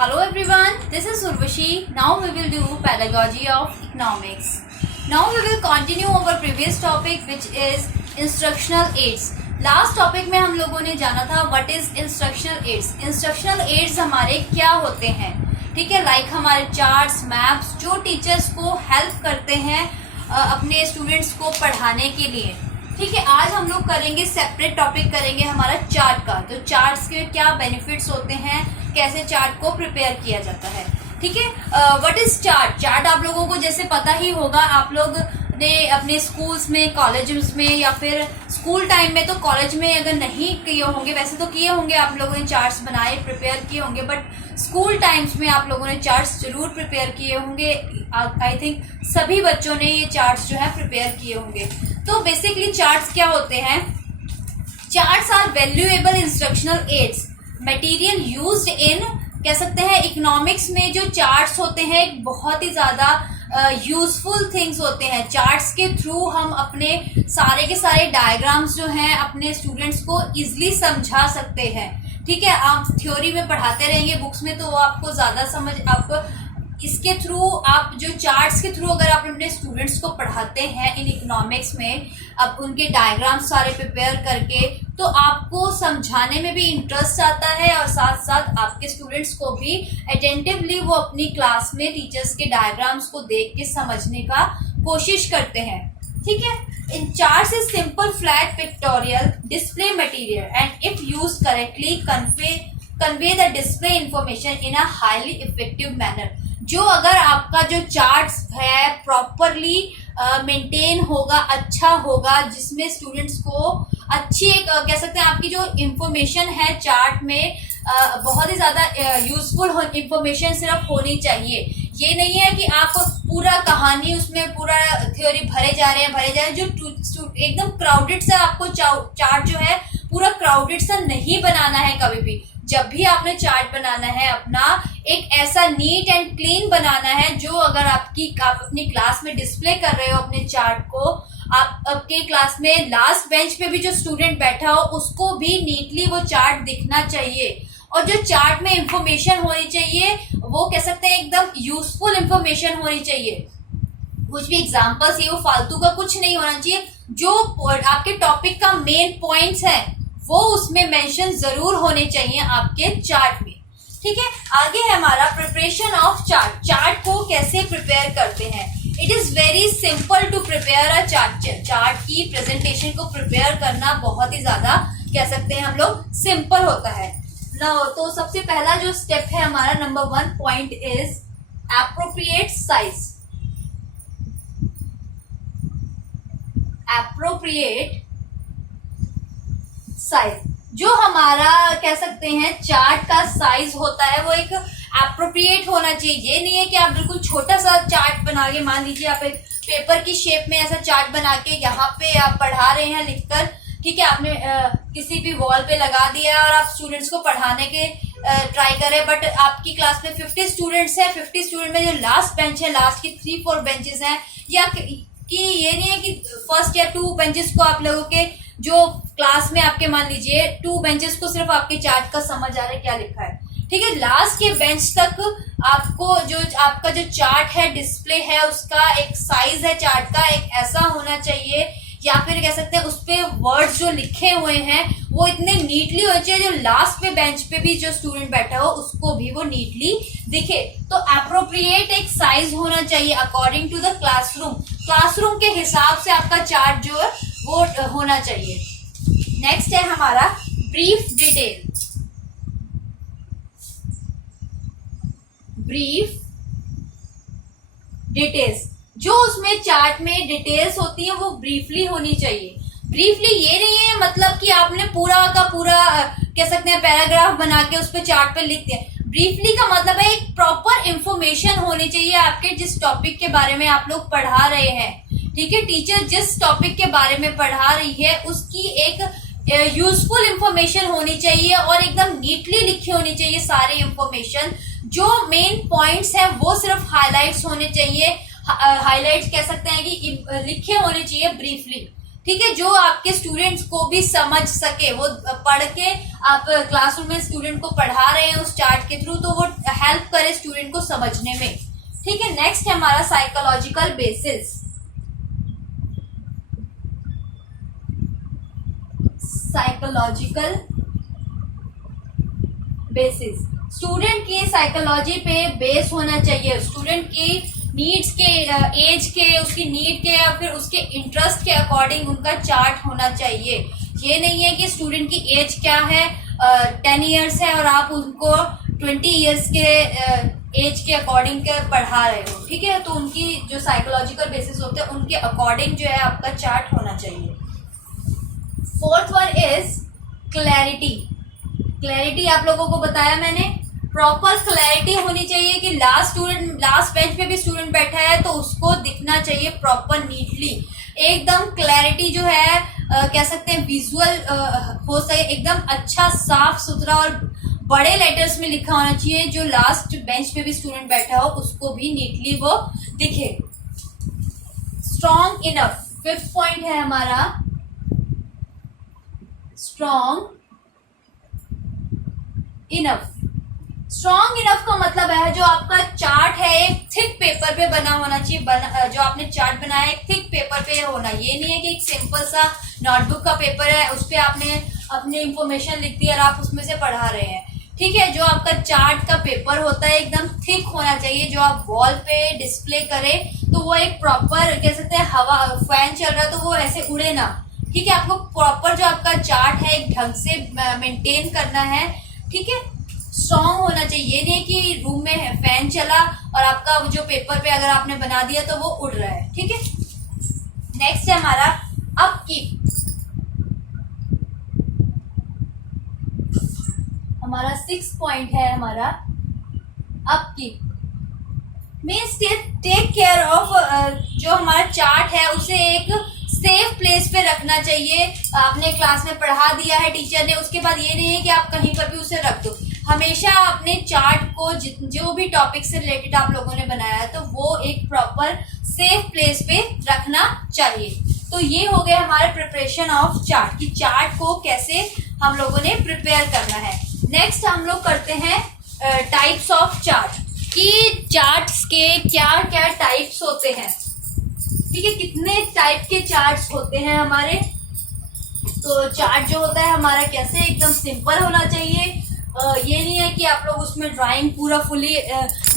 Hello everyone, this is Urvashi. Now we will do pedagogy of economics. Now we will continue our previous topic which is instructional aids. Last topic में हम लोगों ने जाना था what is instructional aids. Instructional aids हमारे क्या होते हैं, ठीक है, लाइक हमारे चार्ट्स, मैप्स जो टीचर्स को हेल्प करते हैं अपने स्टूडेंट्स को पढ़ाने के लिए. ठीक है, आज हम लोग करेंगे सेपरेट टॉपिक करेंगे हमारा चार्ट का. तो चार्ट्स के क्या बेनिफिट्स होते हैं, कैसे चार्ट को प्रिपेयर किया जाता है. ठीक है, व्हाट इज चार्ट. चार्ट आप लोगों को जैसे पता ही होगा, आप लोग ने अपने स्कूल्स में, कॉलेजेस में या फिर स्कूल टाइम में, तो कॉलेज में अगर नहीं किए होंगे, वैसे तो किए होंगे, आप लोगों ने चार्ट्स बनाए, प्रिपेयर किए होंगे, बट स्कूल टाइम्स में आप लोगों ने चार्ट्स जरूर प्रिपेयर किए होंगे. आई थिंक सभी बच्चों ने ये चार्ट्स जो है प्रिपेयर किए होंगे. तो बेसिकली चार्ट्स क्या होते हैं. Charts are valuable instructional aids material used in, कह सकते हैं इकोनॉमिक्स में जो चार्ट्स होते हैं बहुत ही ज्यादा यूजफुल थिंग्स होते हैं. चार्ट्स के थ्रू हम अपने सारे के सारे डायग्राम्स जो हैं अपने स्टूडेंट्स को इजीली समझा सकते हैं. ठीक है, आप थ्योरी में पढ़ाते रहेंगे बुक्स में तो वो आपको ज्यादा समझ, आप इसके थ्रू, आप जो चार्ट्स के थ्रू अगर आप अपने स्टूडेंट्स को पढ़ाते हैं इन इकोनॉमिक्स में, अब उनके डायग्राम्स सारे प्रिपेयर करके, तो आपको समझाने में भी इंटरेस्ट आता है और साथ साथ आपके स्टूडेंट्स को भी अटेंटिवली वो अपनी क्लास में टीचर्स के डायग्राम्स को देख के समझने का कोशिश करते हैं. ठीक है, इन charts is simple flat pictorial display material and if use correctly convey the display information in a highly effective manner. जो अगर आपका जो चार्ट्स है प्रॉपरली मेंटेन होगा, अच्छा होगा, जिसमें स्टूडेंट्स को अच्छी कह सकते हैं आपकी जो इंफॉर्मेशन है चार्ट में बहुत ही ज्यादा यूजफुल इंफॉर्मेशन सिर्फ होनी चाहिए. ये नहीं है कि आप पूरा कहानी उसमें पूरा थ्योरी भरे जा रहे हैं, जो एकदम क्राउडेड सा आपको चार्ट जो है पूरा क्राउडेड सा नहीं बनाना है. कभी भी जब भी आपने चार्ट बनाना है अपना, एक ऐसा नीट एंड क्लीन बनाना है जो अगर आप अपनी क्लास में डिस्प्ले कर रहे हो अपने चार्ट को, आप आपके क्लास में लास्ट बेंच पे भी जो स्टूडेंट बैठा हो उसको भी नीटली वो चार्ट दिखना चाहिए. और जो चार्ट में इंफॉर्मेशन होनी चाहिए वो कह सकते हैं एकदम यूजफुल इंफॉर्मेशन होनी चाहिए. कुछ भी एग्जाम्पल्स ये वो फालतू का कुछ नहीं होना चाहिए. जो आपके टॉपिक का मेन पॉइंट्स है वो उसमें मेंशन जरूर होने चाहिए आपके चार्ट में. ठीक है, आगे है हमारा प्रिपरेशन ऑफ चार्ट. चार्ट को कैसे प्रिपेयर करते हैं. It is very simple to prepare a chart. Chart की प्रेजेंटेशन को प्रिपेयर करना बहुत ही ज्यादा कह सकते हैं हम लोग सिंपल होता है. तो सबसे पहला जो स्टेप है हमारा, number 1 point is appropriate size. Appropriate size, जो हमारा कह सकते हैं चार्ट का साइज होता है वो एक एप्रोप्रिएट होना चाहिए. ये नहीं है कि आप बिल्कुल छोटा सा चार्ट बना के, मान लीजिए आप एक पेपर की शेप में ऐसा चार्ट बना के यहाँ पे आप पढ़ा रहे हैं लिखकर, ठीक है, आपने किसी भी वॉल पे लगा दिया और आप स्टूडेंट्स को पढ़ाने के ट्राई करें, बट आपकी क्लास में 50 स्टूडेंट्स हैं. 50 स्टूडेंट में जो लास्ट बेंच है, लास्ट की 3-4 बेंचेस हैं, या कि ये नहीं है कि फर्स्ट या 2 बेंचेस को आप लोगों के जो क्लास में आपके, मान लीजिए 2 बेंचेस को सिर्फ आपके चार्ट का समझ आ रहा है क्या लिखा है. ठीक है, लास्ट के बेंच तक आपको जो आपका जो चार्ट है, डिस्प्ले है, उसका एक साइज है चार्ट का, एक ऐसा होना चाहिए, या फिर कह सकते हैं उस पे वर्ड्स जो लिखे हुए हैं वो इतने नीटली होने चाहिए जो लास्ट पे बेंच पे भी जो स्टूडेंट बैठा हो उसको भी वो नीटली दिखे. तो एप्रोप्रिएट एक साइज होना चाहिए according to the classroom. Classroom के हिसाब से आपका चार्ट जो है वो होना चाहिए. नेक्स्ट है हमारा ब्रीफ डिटेल. ब्रीफ डिटेल्स, जो उसमें चार्ट में डिटेल्स होती है वो ब्रीफली होनी चाहिए. ब्रीफली ये नहीं है मतलब कि आपने पूरा का पूरा कह सकते हैं पैराग्राफ बना के उस पर चार्ट पे लिख दिया. ब्रीफली का मतलब है एक प्रॉपर इंफॉर्मेशन होनी चाहिए आपके जिस टॉपिक के बारे में आप लोग पढ़ा रहे हैं. ठीक है, टीचर जिस टॉपिक के बारे में पढ़ा रही है उसकी एक यूजफुल इंफॉर्मेशन होनी चाहिए और एकदम नीटली लिखी होनी चाहिए सारी इंफॉर्मेशन. जो मेन पॉइंट्स है वो सिर्फ हाईलाइट्स होने चाहिए. हाईलाइट्स कह सकते हैं कि लिखे होने चाहिए ब्रीफली. ठीक है, जो आपके स्टूडेंट्स को भी समझ सके, वो पढ़ के आप क्लासरूम में स्टूडेंट को पढ़ा रहे हैं उस चार्ट के थ्रू, तो वो हेल्प करे स्टूडेंट को समझने में। ठीक है, नेक्स्ट है हमारा psychological basis. Psychological basis student की साइकोलॉजी पे बेस होना चाहिए। स्टूडेंट की नीड्स के, एज के, उसकी नीड के या फिर उसके इंटरेस्ट के अकॉर्डिंग उनका चार्ट होना चाहिए। ये नहीं है कि स्टूडेंट की एज क्या है, 10 ईयर्स है और आप उनको 20 ईयर्स के एज के अकॉर्डिंग पढ़ा रहे हो। ठीक है, तो उनकी जो साइकोलॉजिकल बेसिस होते हैं उनके अकॉर्डिंग जो है आपका चार्ट होना चाहिए। Fourth one is clarity. Clarity आप लोगों को बताया मैंने, प्रॉपर क्लैरिटी होनी चाहिए कि लास्ट बेंच पे भी स्टूडेंट बैठा है तो उसको दिखना चाहिए प्रॉपर नीटली, एकदम क्लैरिटी जो है कह सकते हैं विजुअल हो सके, एकदम अच्छा साफ सुथरा और बड़े लेटर्स में लिखा होना चाहिए, जो लास्ट बेंच पे भी स्टूडेंट बैठा हो उसको भी नीटली वो दिखे। स्ट्रॉन्ग इनफ, फिफ्थ पॉइंट है हमारा स्ट्रॉन्ग इनफ। स्ट्रॉन्ग इनफ का मतलब है जो आपका चार्ट है एक थिक पेपर पे बना होना चाहिए। जो आपने चार्ट बनाया है एक थिक पेपर पे होना, ये नहीं है कि एक सिंपल सा नोटबुक का पेपर है उस पर आपने अपनी इंफॉर्मेशन लिख दी और आप उसमें से पढ़ा रहे हैं। ठीक है, जो आपका चार्ट का पेपर होता है एकदम थिक होना चाहिए, जो आप वॉल पे डिस्प्ले करें तो वो एक प्रॉपर कह सकते हैं, हवा फैन चल रहा है तो वो ऐसे उड़े ना। ठीक है, आपको प्रॉपर जो आपका चार्ट है एक ढंग से मेंटेन करना है। ठीक है, स्ट्रॉन्ग होना चाहिए, ये नहीं कि रूम में फैन चला और आपका जो पेपर पे अगर आपने बना दिया तो वो उड़ रहा है। ठीक है, नेक्स्ट है हमारा अपकीप। हमारा 6 पॉइंट है हमारा upkeep. Means take care of, जो हमारा चार्ट है उसे एक सेफ प्लेस पे रखना चाहिए। आपने क्लास में पढ़ा दिया है टीचर ने, उसके बाद ये नहीं है कि आप कहीं पर भी उसे रख दो। हमेशा अपने चार्ट को जो भी टॉपिक से रिलेटेड आप लोगों ने बनाया है तो वो एक प्रॉपर सेफ प्लेस पे रखना चाहिए। तो ये हो गया हमारे प्रिपरेशन ऑफ चार्ट, कि चार्ट को कैसे हम लोगों ने प्रिपेयर करना है। नेक्स्ट हम लोग करते हैं टाइप्स ऑफ चार्ट, कि चार्ट्स के क्या क्या टाइप्स होते हैं। ठीक है, कितने टाइप के चार्ट्स होते हैं हमारे। तो चार्ट जो होता है हमारा कैसे एकदम सिंपल होना चाहिए, ये नहीं है कि आप लोग उसमें ड्राइंग पूरा फुली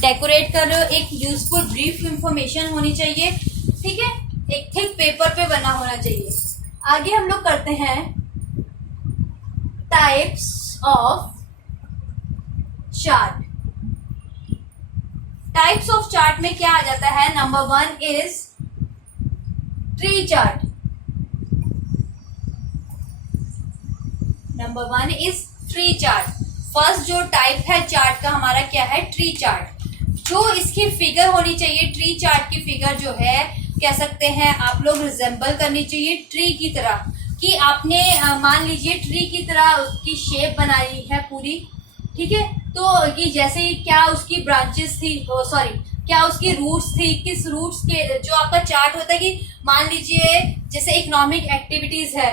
डेकोरेट कर रहे हो, एक यूजफुल ब्रीफ इंफॉर्मेशन होनी चाहिए। ठीक है, एक थिक पेपर पे बना होना चाहिए। आगे हम लोग करते हैं types of chart. Types of chart में क्या आ जाता है, number 1 is tree chart. Number 1 is tree chart. First जो टाइप है चार्ट का हमारा क्या है, ट्री चार्ट। जो इसकी फिगर होनी चाहिए, ट्री चार्ट की फिगर जो है कह सकते हैं आप लोग रिजेंबल करनी चाहिए ट्री की तरह, कि आपने मान लीजिए ट्री की तरह उसकी शेप बनाई है पूरी। ठीक है, तो कि जैसे क्या उसकी ब्रांचेस थी, क्या उसकी रूट्स थी, किस रूट्स के, जो आपका चार्ट होता है कि मान लीजिए जैसे इकोनॉमिक एक्टिविटीज है।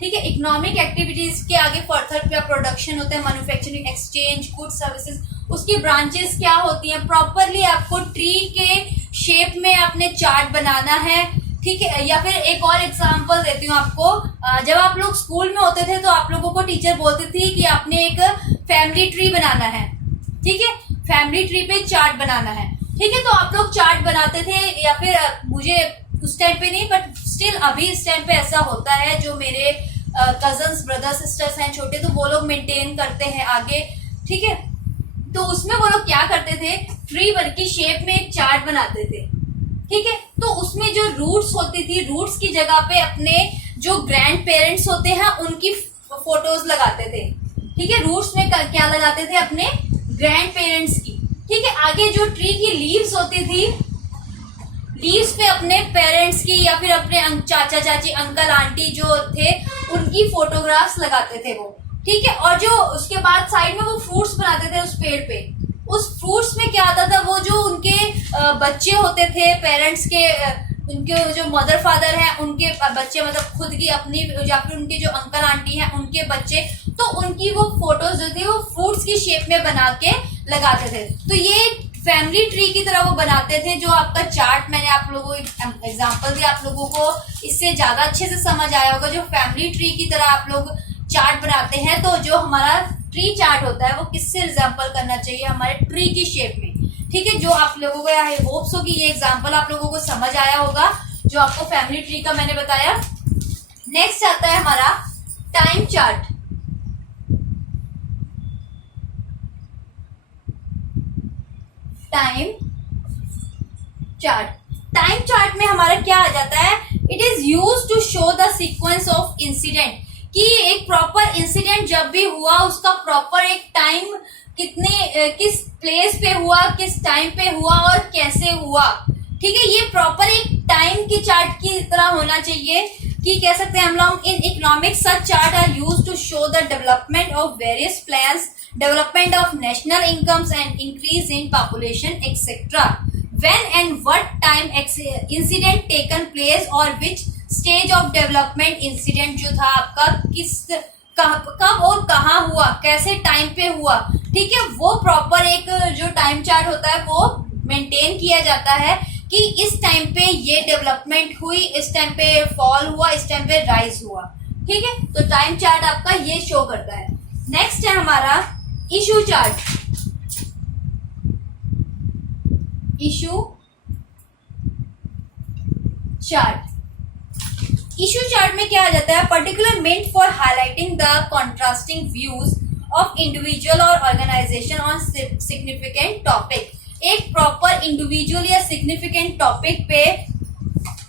ठीक है, इकोनॉमिक एक्टिविटीज के आगे फर्दर क्या प्रोडक्शन होता है, मैन्युफैक्चरिंग, एक्सचेंज, गुड सर्विसेज, उसकी ब्रांचेस क्या होती हैं। प्रॉपरली आपको ट्री के शेप में आपने चार्ट बनाना है। ठीक है, या फिर एक और एग्जांपल देती हूँ आपको। जब आप लोग स्कूल में होते थे तो आप लोगों को टीचर बोलती थी कि आपने एक फैमिली ट्री बनाना है। ठीक है, फैमिली ट्री पे चार्ट बनाना है। ठीक है, तो आप लोग चार्ट बनाते थे, या फिर मुझे उस टाइम पे नहीं बट स्टिल अभी इस टाइम पे ऐसा होता है, जो मेरे कजन्स ब्रदर सिस्टर्स हैं छोटे, तो वो लोग मेंटेन करते हैं आगे। ठीक है, तो उसमें वो लोग क्या करते थे, ट्री बन की शेप में एक चार्ट बनाते थे। ठीक है, तो उसमें जो रूट्स होती थी, रूट्स की जगह पे अपने जो ग्रैंड पेरेंट्स होते हैं उनकी फोटोज लगाते थे। ठीक है, रूट्स में क्या लगाते थे, अपने ग्रैंड पेरेंट्स की। ठीक है, आगे जो ट्री की लीव्स होती थी, लीव्स पे अपने पेरेंट्स की या फिर अपने चाचा चाची, अंकल आंटी जो थे उनकी फोटोग्राफ्स लगाते थे वो। ठीक है, और जो उसके बाद साइड में वो फ्रूट्स बनाते थे उस पेड़ पे। उस फ्रूट्स में क्या आता था, वो जो उनके बच्चे होते थे पेरेंट्स के, उनके जो मदर फादर हैं उनके बच्चे, मतलब खुद की अपनी, या फिर उनके जो अंकल आंटी हैं उनके बच्चे, तो उनकी वो फोटोज जो थी वो फ्रूट्स की शेप में बना के लगाते थे। तो ये फैमिली ट्री की तरह वो बनाते थे। जो आपका चार्ट मैंने आप लोगों को एग्जांपल दिया, आप लोगों को इससे ज्यादा अच्छे से समझ आया होगा। जो फैमिली ट्री की तरह आप लोग चार्ट बनाते हैं, तो जो हमारा ट्री चार्ट होता है वो किससे रिजेंबल करना चाहिए, हमारे ट्री की शेप में। ठीक है, जो आप लोगों को आई होप्स हो कि ये एग्जांपल आप लोगों को समझ आया होगा जो आपको फैमिली ट्री का मैंने बताया। नेक्स्ट आता है हमारा time chart. Time chart, time chart में हमारा क्या आ जाता है, it is use to show the sequence of incident, कि एक प्रॉपर इंसिडेंट जब भी हुआ उसका प्रॉपर एक टाइम कितने किस प्लेस पे हुआ, किस टाइम पे हुआ और कैसे हुआ। ठीक है, ये प्रॉपर एक टाइम की चार्ट की तरह होना चाहिए कि कह सकते हैं हम लोग in economics such chart are used to show the development of various plans, development of national incomes and increase in population etc. When and what time incident taken place or which stage of development incident जो था आपका किस कब और कहाँ हुआ, कैसे time पे हुआ। ठीक है, वो प्रॉपर एक जो टाइम चार्ट होता है वो मेंटेन किया जाता है कि इस टाइम पे ये डेवलपमेंट हुई, इस टाइम पे फॉल हुआ, इस टाइम पे राइज हुआ। ठीक है, तो टाइम चार्ट आपका ये शो करता है। नेक्स्ट है हमारा issue chart. Issue chart, issue chart में क्या आ जाता है, particular meant for highlighting the contrasting views of individual और ऑर्गेनाइजेशन ऑन सिग्निफिकेंट टॉपिक। एक प्रॉपर इंडिविजुअल या सिग्निफिकेंट टॉपिक पे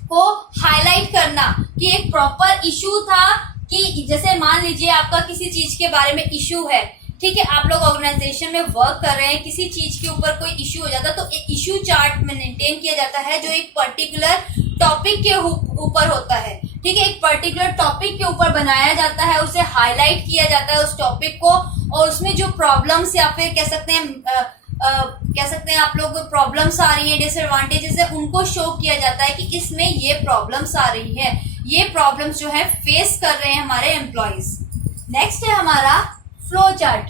को हाईलाइट करना कि एक प्रॉपर इशू था, कि जैसे मान लीजिए आपका किसी चीज के बारे में इशू है। ठीक है, आप लोग ऑर्गेनाइजेशन में वर्क कर रहे हैं, किसी चीज के ऊपर कोई इशू हो जाता है तो एक इशू चार्ट मेंटेन किया जाता है जो एक पर्टिकुलर टॉपिक के ऊपर होता है। ठीक है, एक पर्टिकुलर टॉपिक के ऊपर बनाया जाता है, उसे हाईलाइट किया जाता है उस टॉपिक को, और उसमें जो प्रॉब्लम्स या फिर कह सकते हैं आप लोग प्रॉब्लम्स आ रही है, डिसएडवांटेजेस है, उनको शो किया जाता है कि इसमें ये प्रॉब्लम्स आ रही है, ये प्रॉब्लम्स जो है फेस कर रहे हैं हमारे एम्प्लॉइज। नेक्स्ट है हमारा flow chart.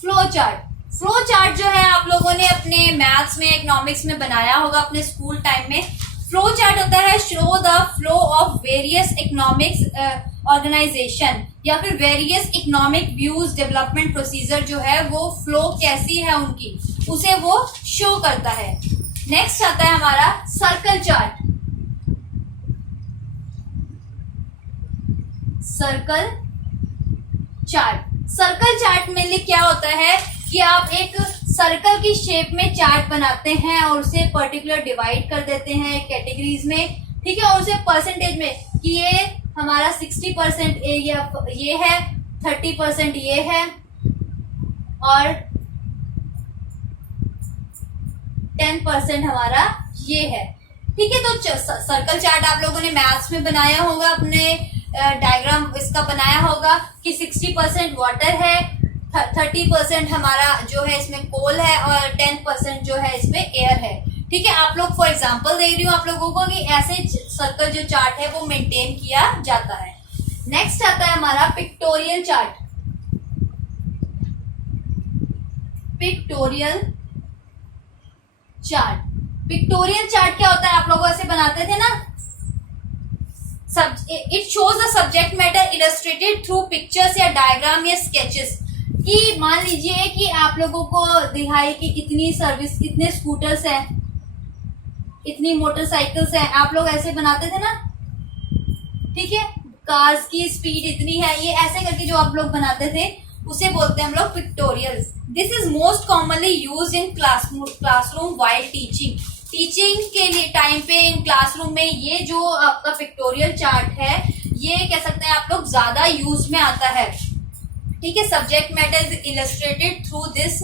Flow chart, flow chart जो है आप लोगों ने अपने मैथ्स में, इकोनॉमिक्स में बनाया होगा अपने स्कूल टाइम में। फ्लो चार्ट होता है show the flow of various economics organization या फिर various economic views, development procedure जो है वो फ्लो कैसी है उनकी, उसे वो शो करता है। नेक्स्ट आता है हमारा circle chart. Circle chart, circle chart में क्या होता है कि आप एक सर्कल की शेप में चार्ट बनाते हैं और उसे पर्टिकुलर डिवाइड कर देते हैं कैटेगरीज में। ठीक है, और उसे परसेंटेज में कि ये हमारा 60% ये है, 30% ये है और 10% हमारा ये है। ठीक है, तो सर्कल चार्ट आप लोगों ने मैथ्स में बनाया होगा, अपने डायग्राम इसका बनाया होगा कि 60% वाटर है, 30% हमारा जो है इसमें कोल है और 10% जो है इसमें एयर है। ठीक है, आप लोग फॉर एग्जांपल दे रही हूँ आप लोगों को कि ऐसे सर्कल जो चार्ट है वो मेंटेन किया जाता है। नेक्स्ट आता है हमारा pictorial chart. Pictorial chart, pictorial chart क्या होता है, आप लोग ऐसे बनाते थे ना, it shows the subject matter illustrated through pictures या डायग्राम या स्केचेस। कि मान लीजिए कि आप लोगों को दिखाई कि इतनी सर्विस, इतने स्कूटर्स हैं, इतनी मोटरसाइकिल्स हैं, आप लोग ऐसे बनाते थे ना। ठीक है, कार्स की स्पीड इतनी है, ये ऐसे करके जो आप लोग बनाते थे उसे बोलते हैं हम लोग pictorial. This is most commonly use in classroom while teaching. Teaching के लिए टाइम पे इन क्लासरूम में ये जो आपका पिक्टोरियल चार्ट है ये कह सकते हैं आप लोग ज्यादा यूज में आता है। ठीक है, subject matter is illustrated through this,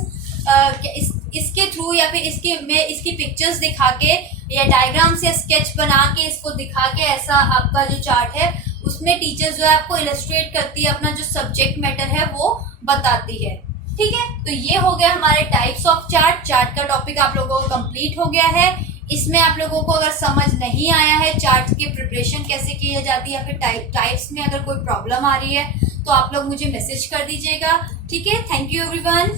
इसके थ्रू या फिर इसकी पिक्चर्स दिखा के या डायग्राम से स्केच बना के इसको दिखा के, ऐसा आपका जो चार्ट है उसमें टीचर्स जो है आपको इलस्ट्रेट करती है, अपना जो सब्जेक्ट मैटर है वो बताती है। ठीक है, तो ये हो गया हमारे टाइप्स ऑफ चार्ट। चार्ट का टॉपिक आप लोगों को कंप्लीट हो गया है। इसमें आप लोगों को अगर समझ नहीं आया है चार्ट की प्रिपरेशन कैसे की जाती है या फिर टाइप्स में अगर कोई प्रॉब्लम आ रही है तो आप लोग मुझे मैसेज कर दीजिएगा। ठीक है, थैंक यू एवरीवन।